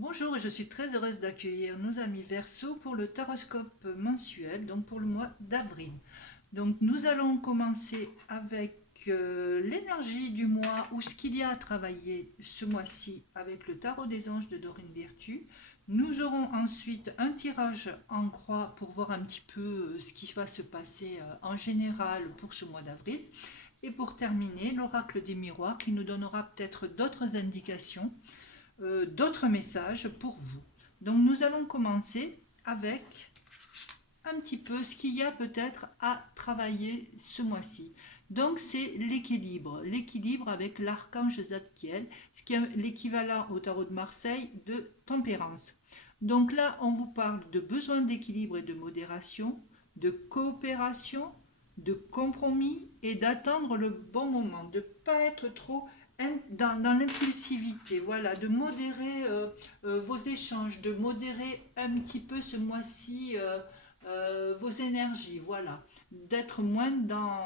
Bonjour et je suis très heureuse d'accueillir nos amis Verseau pour le taroscope mensuel, donc pour le mois d'avril. Donc nous allons commencer avec l'énergie du mois ou ce qu'il y a à travailler ce mois-ci avec le tarot des anges de Dorine Virtue. Nous aurons ensuite un tirage en croix pour voir un petit peu ce qui va se passer en général pour ce mois d'avril. Et pour terminer, l'oracle des miroirs qui nous donnera peut-être d'autres indications, d'autres messages pour vous. Donc nous allons commencer avec un petit peu ce qu'il y a peut-être à travailler ce mois-ci. Donc c'est l'équilibre avec l'archange Zadkiel, ce qui est l'équivalent au tarot de Marseille de tempérance. Donc là, on vous parle de besoin d'équilibre et de modération, de coopération, de compromis et d'attendre le bon moment, de ne pas être trop dans l'impulsivité, voilà, de modérer vos échanges, de modérer un petit peu ce mois-ci vos énergies, voilà, d'être moins dans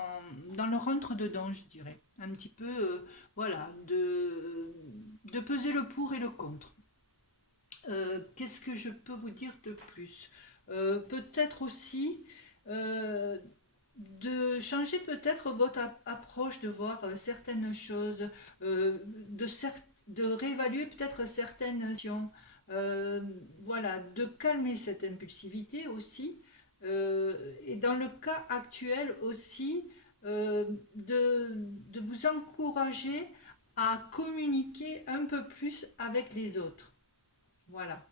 le rentre-dedans, je dirais, un petit peu, voilà, de peser le pour et le contre. Qu'est-ce que je peux vous dire de plus? Peut-être aussi de changer peut-être votre approche, de voir certaines choses, de, de réévaluer peut-être certaines actions, voilà, de calmer cette impulsivité aussi, et dans le cas actuel aussi, de vous encourager à communiquer un peu plus avec les autres. Voilà.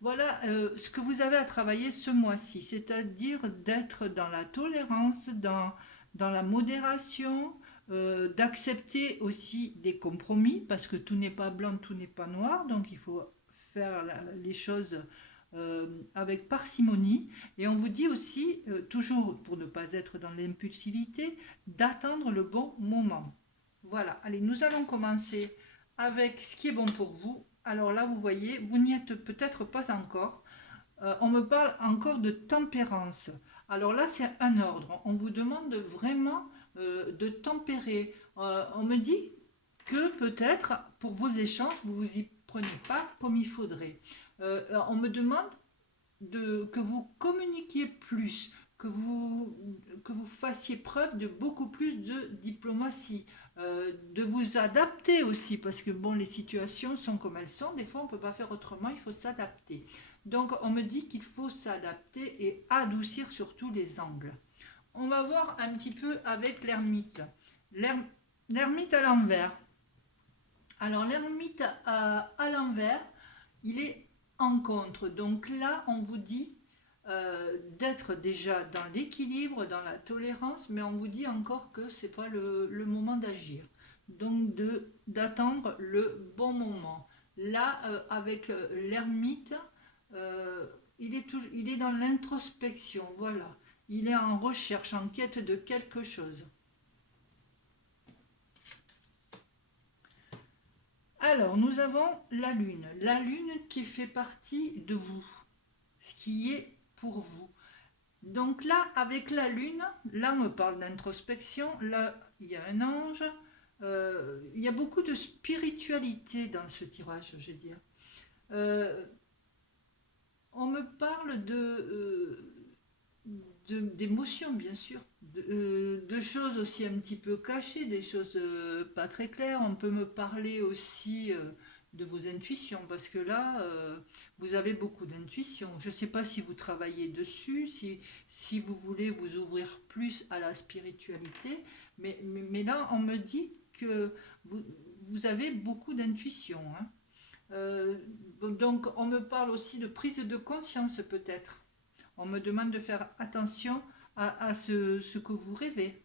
Voilà ce que vous avez à travailler ce mois-ci, c'est-à-dire d'être dans la tolérance, dans la modération, d'accepter aussi des compromis, parce que tout n'est pas blanc, tout n'est pas noir, donc il faut faire les choses avec parcimonie. Et on vous dit aussi, toujours pour ne pas être dans l'impulsivité, d'attendre le bon moment. Voilà, allez, nous allons commencer avec ce qui est bon pour vous. Alors là, vous voyez, vous n'y êtes peut-être pas encore. On me parle encore de tempérance. Alors là, c'est un ordre. On vous demande vraiment de tempérer. On me dit que peut-être pour vos échanges, vous vous y prenez pas comme il faudrait. On me demande que vous communiquiez plus, que vous fassiez preuve de beaucoup plus de diplomatie, de vous adapter aussi, parce que bon, les situations sont comme elles sont, des fois on ne peut pas faire autrement, il faut s'adapter. Donc on me dit qu'il faut s'adapter et adoucir surtout les angles. On va voir un petit peu avec l'ermite. L'ermite à l'envers. Alors l'ermite à l'envers, il est en contre. Donc là, on vous dit d'être déjà dans l'équilibre, dans la tolérance, mais on vous dit encore que ce n'est pas le moment d'agir. Donc d'attendre le bon moment. Là, avec l'ermite, il est dans l'introspection, voilà. Il est en recherche, en quête de quelque chose. Alors, nous avons la lune qui fait partie de vous, ce qui est pour vous. Donc là, avec la lune, là on me parle d'introspection, là il y a un ange, il y a beaucoup de spiritualité dans ce tirage, je veux dire. Euh, on me parle d'émotions, bien sûr, de choses aussi un petit peu cachées, des choses pas très claires. On peut me parler aussi de vos intuitions, parce que là, vous avez beaucoup d'intuitions. Je ne sais pas si vous travaillez dessus, si vous voulez vous ouvrir plus à la spiritualité, mais là, on me dit que vous avez beaucoup d'intuitions, hein. Donc, on me parle aussi de prise de conscience, peut-être. On me demande de faire attention à ce que vous rêvez.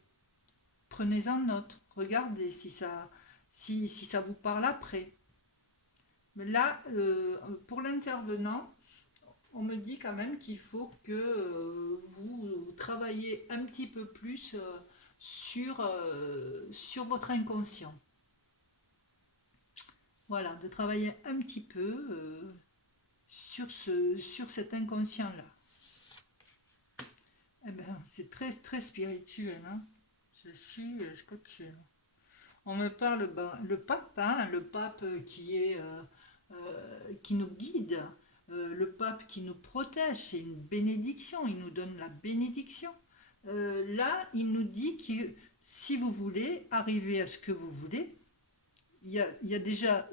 Prenez-en note, regardez si ça vous parle après. Mais là, pour l'intervenant, on me dit quand même qu'il faut que vous travaillez un petit peu plus sur votre inconscient. Voilà, de travailler un petit peu sur cet inconscient-là. Eh ben, c'est très très spirituel, hein. Je suis scotché. On me parle, ben, le pape qui est qui nous guide, le pape qui nous protège, c'est une bénédiction, il nous donne la bénédiction. Là, il nous dit que si vous voulez arriver à ce que vous voulez, il y a déjà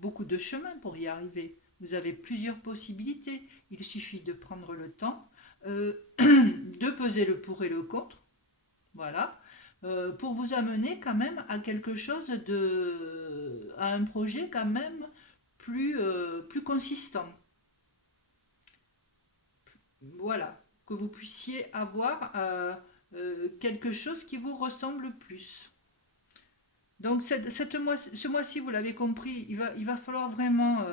beaucoup de chemins pour y arriver. Vous avez plusieurs possibilités. Il suffit de prendre le temps, de peser le pour et le contre, voilà, pour vous amener quand même à quelque chose à un projet quand même plus consistant. Voilà, que vous puissiez avoir quelque chose qui vous ressemble plus. Donc ce mois-ci, vous l'avez compris, il va falloir vraiment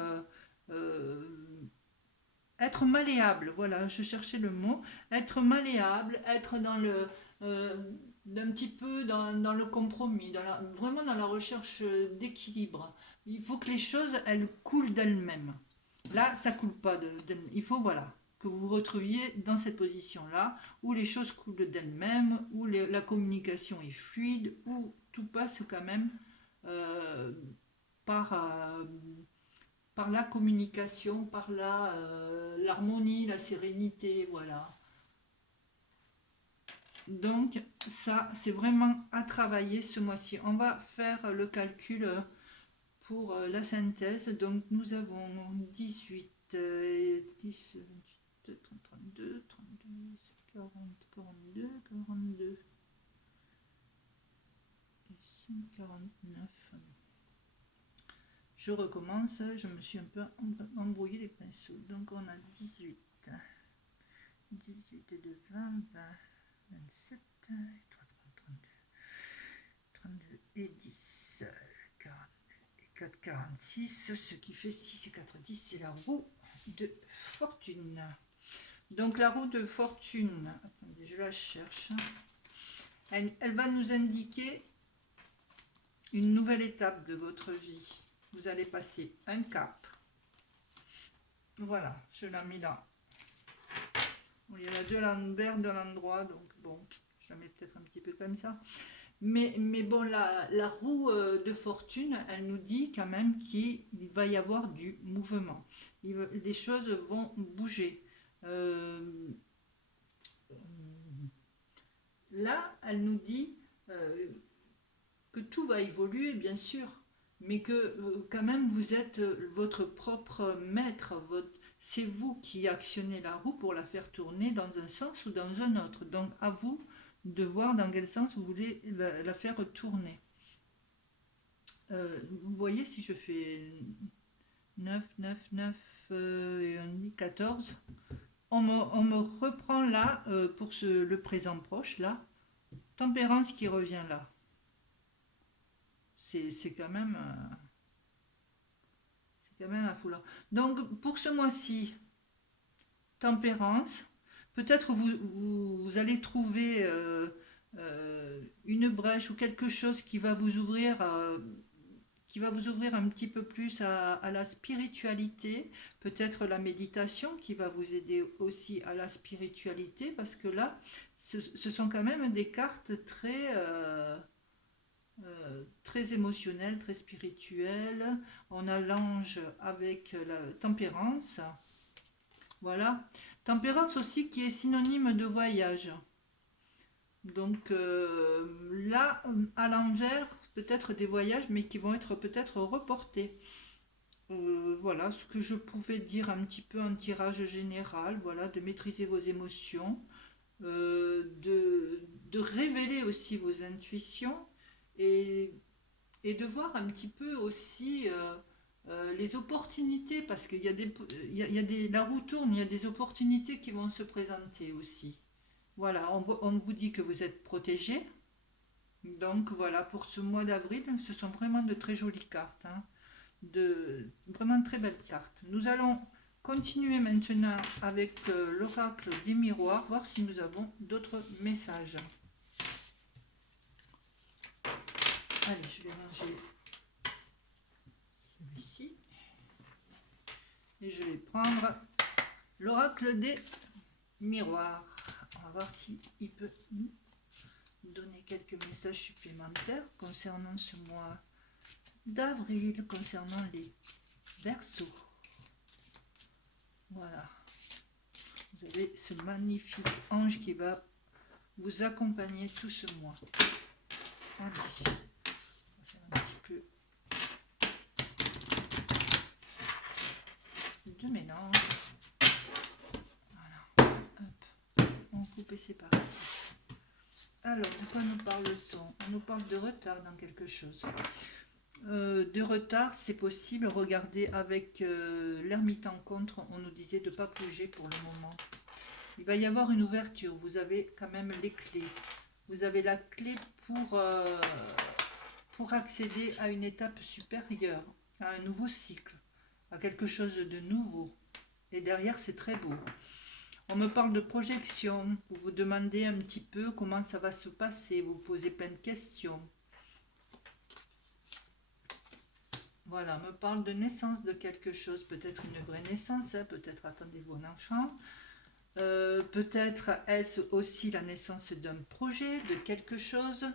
être malléable. Voilà, je cherchais le mot. Être malléable, être dans d'un petit peu dans le compromis, vraiment dans la recherche d'équilibre. Il faut que les choses, elles coulent d'elles-mêmes. Là, ça coule pas. Il faut, voilà, que vous vous retrouviez dans cette position-là, où les choses coulent d'elles-mêmes, où la communication est fluide, où tout passe quand même par, par la communication, par l'harmonie, la sérénité, voilà. Donc ça, c'est vraiment à travailler ce mois-ci. On va faire le calcul pour la synthèse. Donc nous avons 18, 10, 28, 30, 32, 32, 40, 42, 42 et 149. Je recommence, je me suis un peu embrouillé les pinceaux. Donc on a 18, 18 et 2, 20, 20, 27, 3, 32, 32 et 10, 42 et 4, 46, ce qui fait 6 et 4, 10, c'est la roue de fortune. Donc la roue de fortune, attendez, je la cherche, elle va nous indiquer une nouvelle étape de votre vie. Vous allez passer un cap. Voilà, je la mets là. Bon, il y en a deux à l'envers, de l'endroit, donc bon, je la mets peut-être un petit peu comme ça. Mais bon, la roue de fortune, elle nous dit quand même qu'il va y avoir du mouvement. Les choses vont bouger. Là, elle nous dit que tout va évoluer, bien sûr, mais que quand même vous êtes votre propre maître, c'est vous qui actionnez la roue pour la faire tourner dans un sens ou dans un autre. Donc à vous de voir dans quel sens vous voulez la faire tourner. Vous voyez, si je fais 9, 9, 9 et un demi, 14, on me reprend là, pour le présent proche, là, tempérance qui revient là. C'est quand même affolant. Donc pour ce mois-ci, tempérance, peut-être vous allez trouver une brèche ou quelque chose qui va vous ouvrir un petit peu plus à la spiritualité, peut-être la méditation qui va vous aider aussi à la spiritualité, parce que là ce sont quand même des cartes très émotionnel, très spirituel. On a l'ange avec la tempérance. Voilà. Tempérance aussi qui est synonyme de voyage. Donc là, à l'envers, peut-être des voyages, mais qui vont être peut-être reportés. Voilà ce que je pouvais dire un petit peu en tirage général. Voilà, de maîtriser vos émotions, de révéler aussi vos intuitions. Et de voir un petit peu aussi les opportunités, parce qu'il la roue tourne, il y a des opportunités qui vont se présenter aussi. Voilà, on vous dit que vous êtes protégé. Donc voilà, pour ce mois d'avril, ce sont vraiment de très jolies cartes, hein, vraiment très belles cartes. Nous allons continuer maintenant avec l'oracle des miroirs, voir si nous avons d'autres messages. Allez, je vais ranger celui-ci. Et je vais prendre l'oracle des miroirs. On va voir s'il peut nous donner quelques messages supplémentaires concernant ce mois d'avril, concernant les Verseaux. Voilà. Vous avez ce magnifique ange qui va vous accompagner tout ce mois. Allez, on va faire un petit peu de mélange. Voilà. Hop. On coupe et c'est parti. Alors, de quoi nous parle-t-on? On nous parle de retard dans quelque chose. De retard, c'est possible. Regardez, avec l'ermite en contre, on nous disait de ne pas bouger pour le moment. Il va y avoir une ouverture. Vous avez quand même les clés. Vous avez la clé pour accéder à une étape supérieure, à un nouveau cycle, à quelque chose de nouveau. Et derrière, c'est très beau. On me parle de projection. Vous vous demandez un petit peu comment ça va se passer. Vous posez plein de questions. Voilà, on me parle de naissance de quelque chose. Peut-être une vraie naissance. Hein, peut-être attendez-vous un enfant. Peut-être est-ce aussi la naissance d'un projet, de quelque chose.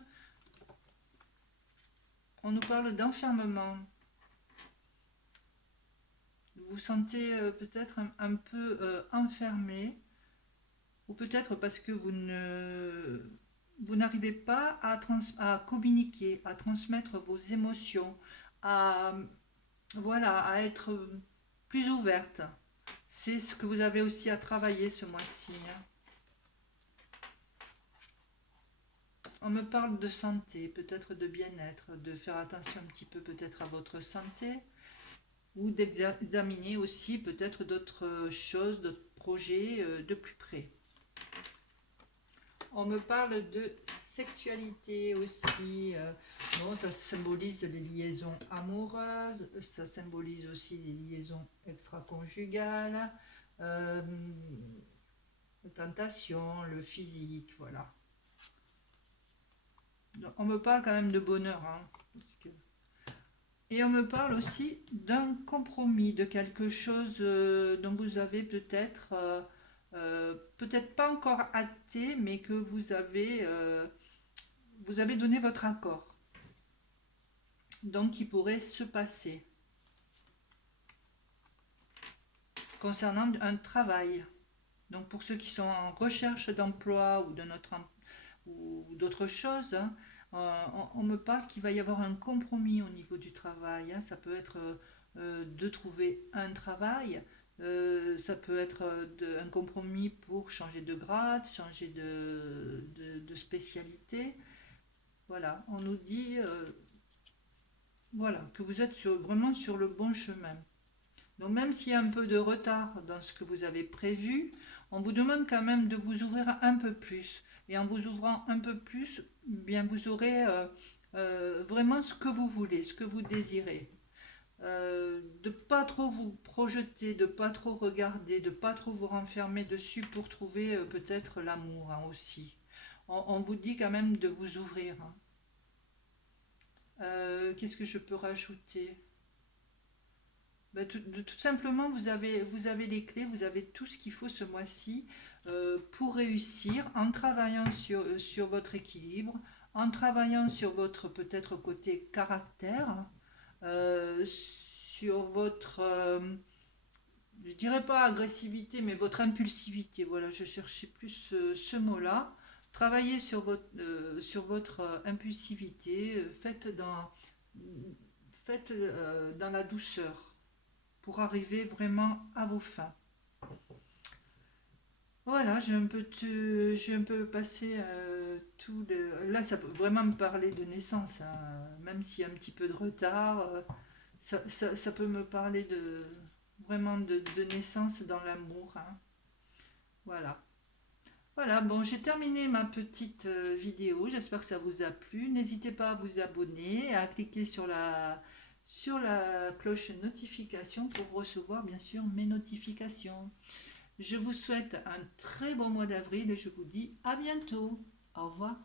On nous parle d'enfermement. Vous vous sentez peut-être un peu enfermé. Ou peut-être parce que vous n'arrivez pas à communiquer, à transmettre vos émotions, voilà, à être plus ouverte. C'est ce que vous avez aussi à travailler ce mois-ci. On me parle de santé, peut-être de bien-être, de faire attention un petit peu peut-être à votre santé, ou d'examiner aussi peut-être d'autres choses, d'autres projets de plus près. On me parle de sexualité aussi. Bon, ça symbolise les liaisons amoureuses, ça symbolise aussi les liaisons extra-conjugales, la tentation, le physique, voilà. Donc, on me parle quand même de bonheur. Hein, et on me parle aussi d'un compromis, de quelque chose dont vous avez peut-être... peut-être pas encore acté, mais que vous avez donné votre accord. Donc, il pourrait se passer. Concernant un travail. Donc, pour ceux qui sont en recherche d'emploi ou d'autres choses, hein, on me parle qu'il va y avoir un compromis au niveau du travail. Hein. Ça peut être de trouver un travail. Ça peut être un compromis pour changer de grade, changer de spécialité. Voilà, on nous dit voilà, que vous êtes vraiment sur le bon chemin. Donc même s'il y a un peu de retard dans ce que vous avez prévu, on vous demande quand même de vous ouvrir un peu plus. Et en vous ouvrant un peu plus, bien vous aurez vraiment ce que vous voulez, ce que vous désirez. De pas trop vous projeter, de pas trop regarder, de pas trop vous renfermer dessus pour trouver peut-être l'amour hein, aussi. On vous dit quand même de vous ouvrir. Hein. Qu'est-ce que je peux rajouter? Ben, tout simplement, vous avez les clés, vous avez tout ce qu'il faut ce mois-ci pour réussir en travaillant sur votre équilibre, en travaillant sur votre peut-être côté caractère, sur votre, je dirais pas agressivité, mais votre impulsivité. Voilà, je cherchais plus ce mot-là. Travaillez sur votre impulsivité, faites dans la douceur pour arriver vraiment à vos fins. Voilà, j'ai un peu passé tout le... Là, ça peut vraiment me parler de naissance, hein, même s'il y a un petit peu de retard, ça peut me parler vraiment de naissance dans l'amour. Hein. Voilà. Voilà, bon, j'ai terminé ma petite vidéo. J'espère que ça vous a plu. N'hésitez pas à vous abonner, à cliquer sur la cloche notification pour recevoir bien sûr mes notifications. Je vous souhaite un très bon mois d'avril et je vous dis à bientôt. Au revoir.